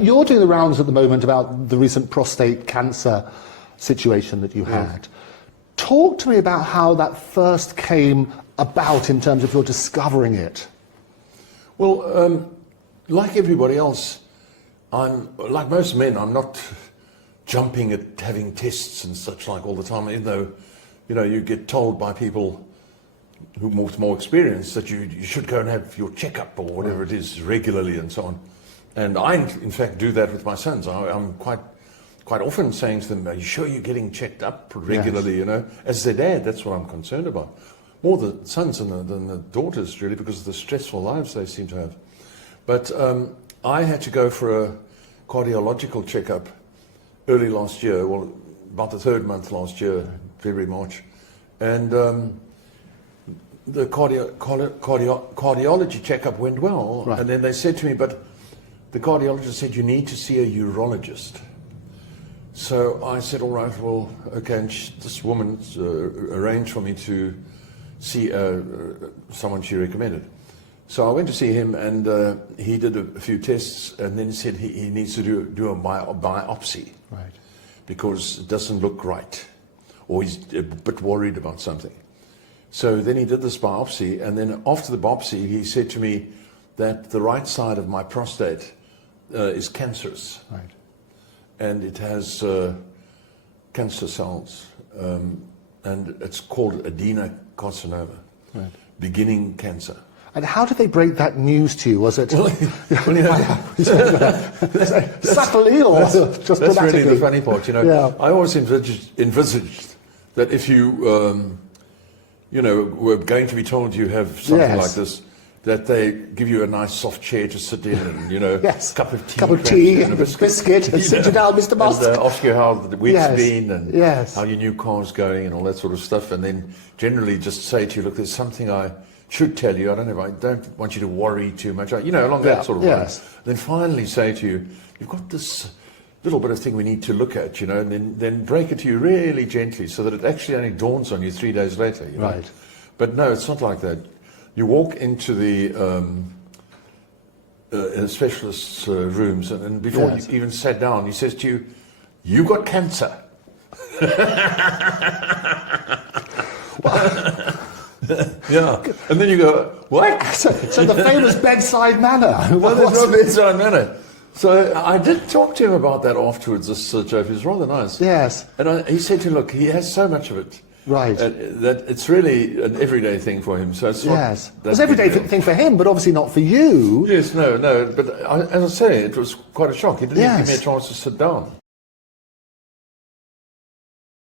You're doing the rounds at the moment about the recent prostate cancer situation that you had. Talk to me about how that first came about in terms of your discovering it. Well, like everybody else, like most men, I'm not jumping at having tests and such like all the time, even though, you get told by people who with more experience that you should go and have your checkup or whatever it is regularly and so on. And I, in fact, do that with my sons. I'm quite often saying to them, are you sure you're getting checked up regularly, Yes. As their dad, that's what I'm concerned about. More the sons than the daughters, really, because of the stressful lives they seem to have. But I had to go for a cardiological checkup early last year, well, about the third month last year, February, March. And the cardiology checkup went well. Right. And then they said to me, but the cardiologist said, you need to see a urologist. So I said, all right, well, okay. And this woman arranged for me to see someone she recommended. So I went to see him, and he did a few tests, and then he said he needs to do a biopsy. Right. Because it doesn't look right, or he's a bit worried about something. So then he did this biopsy, and then after the biopsy, he said to me that the right side of my prostate is cancerous. Right. And it has cancer cells, and it's called adenocarcinoma, right. Beginning cancer. And how did they break that news to you? Was it subtly or just that's dramatically? really the funny part, Yeah. I always envisaged that if you, were going to be told you have something like this, that they give you a nice soft chair to sit in and, yes. cup of tea. Cup of tea and a biscuit and sit you down, Mr. Musk. And ask you how the week's been and yes. how your new car's going and all that sort of stuff. And then generally just say to you, look, there's something I should tell you. I don't know, I don't want you to worry too much. Along that sort of line. Then finally say to you, you've got this little bit of thing we need to look at, and then break it to you really gently so that it actually only dawns on you 3 days later. Right. But no, it's not like that. You walk into the specialist's rooms, and before you even sat down, he says to you, "You got cancer." Yeah, and then you go, "What?" So the famous bedside manner. Well, there's no bedside manner. So I did talk to him about that afterwards. This joke, he was rather nice. Yes. And he said to me, look, he has so much of it. Right. That it's really an everyday thing for him. So it's yes. It's an everyday thing for him, but obviously not for you. Yes, no. But as I say, it was quite a shock. He didn't even give me a chance to sit down.